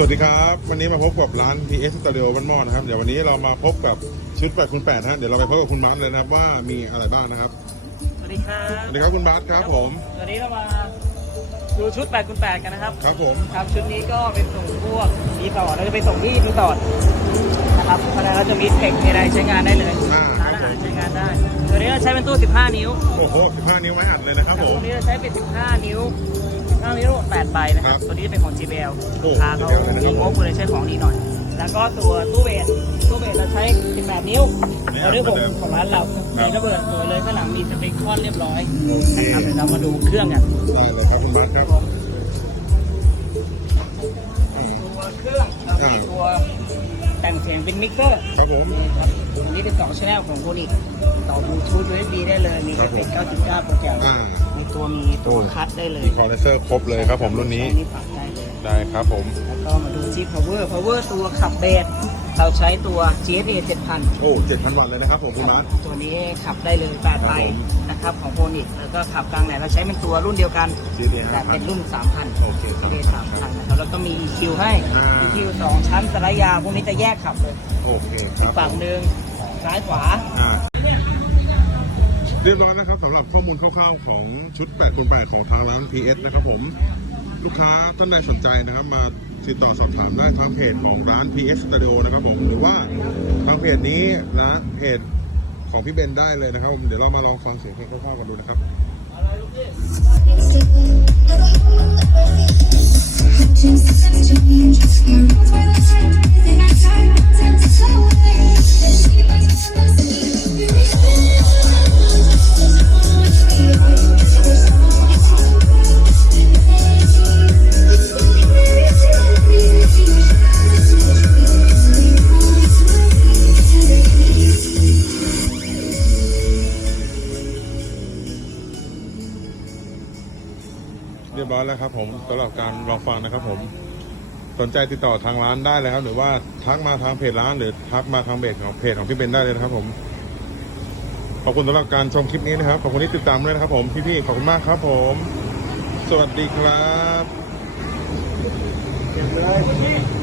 สวัสดีครับ วันนี้มาพบกับร้าน PS Studio บ้านหม้อนะครับ เดี๋ยววันนี้เรามาพบกับชุด8คูณ8ฮะเดี๋ยวเราไปพบกับคุณมาร์ทเลยนะครับว่ามีอะไรบ้างนะครับ สวัสดีครับสวัสดีครับคุณมาร์ทครับผม วันนี้เรามาดูชุด8คูณ8กันนะครับ ครับผมครับชุดนี้ก็เป็นส่งพวกรีสอร์ทเราจะไปส่งที่รีสอร์ทนะครับเพราะฉะนั้นเราจะมีเทคในใดใช้งานได้เลยร้านอาหารใช้งานได้ ตัวนี้เราใช้เป็นตู้ 15 นิ้วโอ้โห15นิ้วไม้อัดเลยนะครับผตัวมนี้เราใช้เป็น 15 นิ้ว15นิ้ว8ใบนะครัครับบ ตัวนี้เป็นของ JBL โอ้ลูกค้าเขา JBL เลยนะครับ มีงบเลยใช้ของดีหน่อย แล้วก็ตัวตู้เบสตู้เบสเราใช้ 18 นิ้วนี่ตัวนี้ผมเหมือนเดิมของร้านเราครับมีระเบิดสวยเลยข้างหลังมีสเปคคอนเรียบร้อยนะครับเดี๋ยวเรามาดูเครื่องกันได้เลยครับคุณมาร์ทครับตัว เรามีตัวแต่งเสียงเป็นมิกเซอร์ครับผมครับตรงนี้เป็นสองช่องของโคนิกต่อบลูทูธ USB ได้เลย มีครับผมเป็น99 โปรแกรมอ่ามีตัวมีตัวคัดได้เลยมีคอร์เซอร์ครบเลยครับผมรุ่นนี้ใช้นี่ปรับได้เลยได้ครับผม แล้วก็มาดูที่ power power ตัวขับเบส เราใช้ตัว GSA 7000 โอ้7,000วัตต์เลยนะครับผมคุณมาร์ท ตัวนี้ขับได้เลย8ไฟนะครับของโคนิกแล้วก็ขับกลางไหนเราใช้เป็นตัวรุ่นเดียวกัน GSA แต่เป็นรุ่น 3,000 โอเคครับ GSA 3,000นะครับแล้วก็มี EQ ให้ อ่า EQ สองชั้นสลายยาวพวกนี้จะแยกขับเลยโอเคคอีรักบฝั่งหนึ่งซ้ายขวา อ่าเรียบร้อยนะครับสำหรับข้อมูลคร่าวๆของชุด8คูณ8ของทางร้าน PS นะครับผม ลูกค้าท่านใดสนใจนะครับมา ติดต่อสอบถามได้ทางเพจของร้าน PS Studio นะครับผมหรือว่าทางเพจนี้นะเพจของพี่เบนได้เลยนะครับผมเดี๋ยวเรามาลองฟังเสียงคร่าวๆกันดูนะครับ เรียบร้อยแล้วครับ ผมสำหรับการลองฟังนะครับ ผม สนใจติดต่อทางร้านได้เลยครับ หรือว่าทักมาทางเพจร้าน หรือทักมาทางเพจของเพจของพี่เบนได้เลยนะครับ ผมขอบคุณสำหรับการชมคลิปนี้นะครับขอบคุณที่ติดตามด้วยนะครับ ผมพี่ๆขอบคุณมากครับ ผม สวัสดีครับ